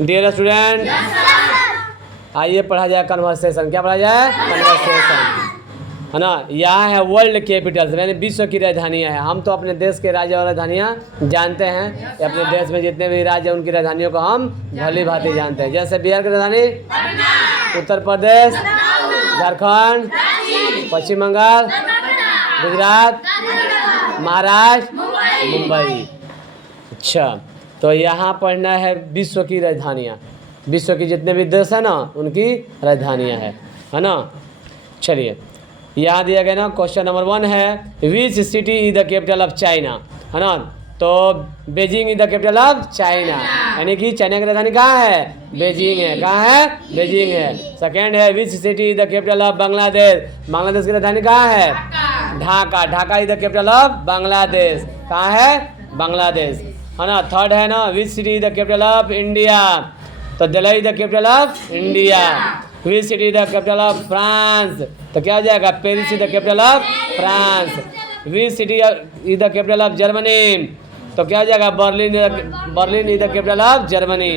Dear student, आइए पढ़ा जाए कन्वर्सेशन। क्या पढ़ा जाए? कन्वर्सेशन, है ना। यहाँ है वर्ल्ड कैपिटल्स, यानी विश्व की राजधानियाँ हैं। हम तो अपने देश के राज्य और राजधानियाँ जानते हैं। अपने देश में जितने भी राज्य हैं उनकी राजधानियों को हम भली भांति जानते हैं। जैसे बिहार की राजधानी, उत्तर प्रदेश, झारखंड, पश्चिम बंगाल, गुजरात, महाराष्ट्र, मुंबई। अच्छा, तो यहाँ पढ़ना है विश्व की राजधानियाँ। विश्व की जितने भी देश है ना उनकी राजधानियाँ है ना। चलिए, यहाँ दिया गया ना, क्वेश्चन नंबर 1 है which city is the capital of China, है ना। तो Beijing is the capital of China, यानी कि चाइना की राजधानी कहाँ है? बेजिंग है। कहाँ है? बेजिंग है। सेकेंड है which city is the capital of Bangladesh, Bangladesh की राजधानी कहाँ है? Dhaka, Dhaka is the capital of Bangladesh. कहाँ है? बांग्लादेश, है ना। थर्ड है ना which city is the capital of India, तो Delhi is the capital of India. Which city is the capital of France, तो क्या हो जाएगा? Paris is the capital of France. Which city is the capital of Germany, तो क्या हो जाएगा? Berlin is the capital of Germany.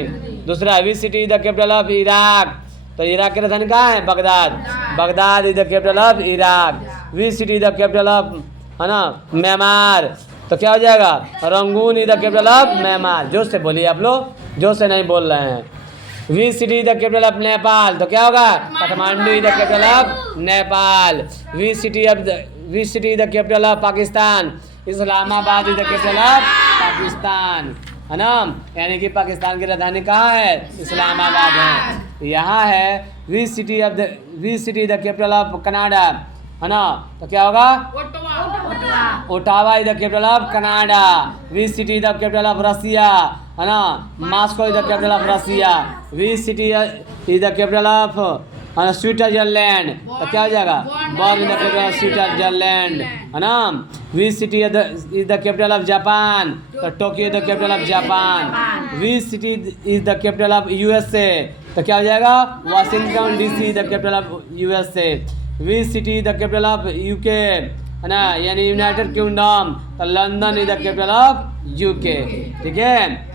दूसरा which city is the capital of Iraq, तो इराक की राजधानी कहाँ है? Baghdad, Baghdad is the capital of Iraq. Which city is the capital of, है ना, म्यांमार, तो क्या हो जाएगा? Rangoon is the capital of Myanmar. जोश से बोलिए आप लोग, जोश से नहीं बोल रहे हैं। विच city is the capital of Nepal, तो क्या होगा? Kathmandu is the capital of Nepal. Which city is the capital of Pakistan, Islamabad is the capital of Pakistan, है ना। यानी कि पाकिस्तान की राजधानी कहाँ है? इस्लामाबाद है। यहाँ है which city is the capital of Canada, है ना, तो क्या होगा? Ottawa is the capital of Canada. Which city is the capital of Russia, है ना, Moscow is the capital of Russia. Which city is the capital of Switzerland, तो क्या हो जाएगा? Bern is the capital of Switzerland, है ना। Which city is the capital of Japan, तो Tokyo is the capital of Japan. Which city is the capital of USA, तो क्या हो जाएगा? Washington DC is the capital of USA. Which city is the capital of UK, है ना, यानी United kingdom, तो London is the capital of UK. ठीक है।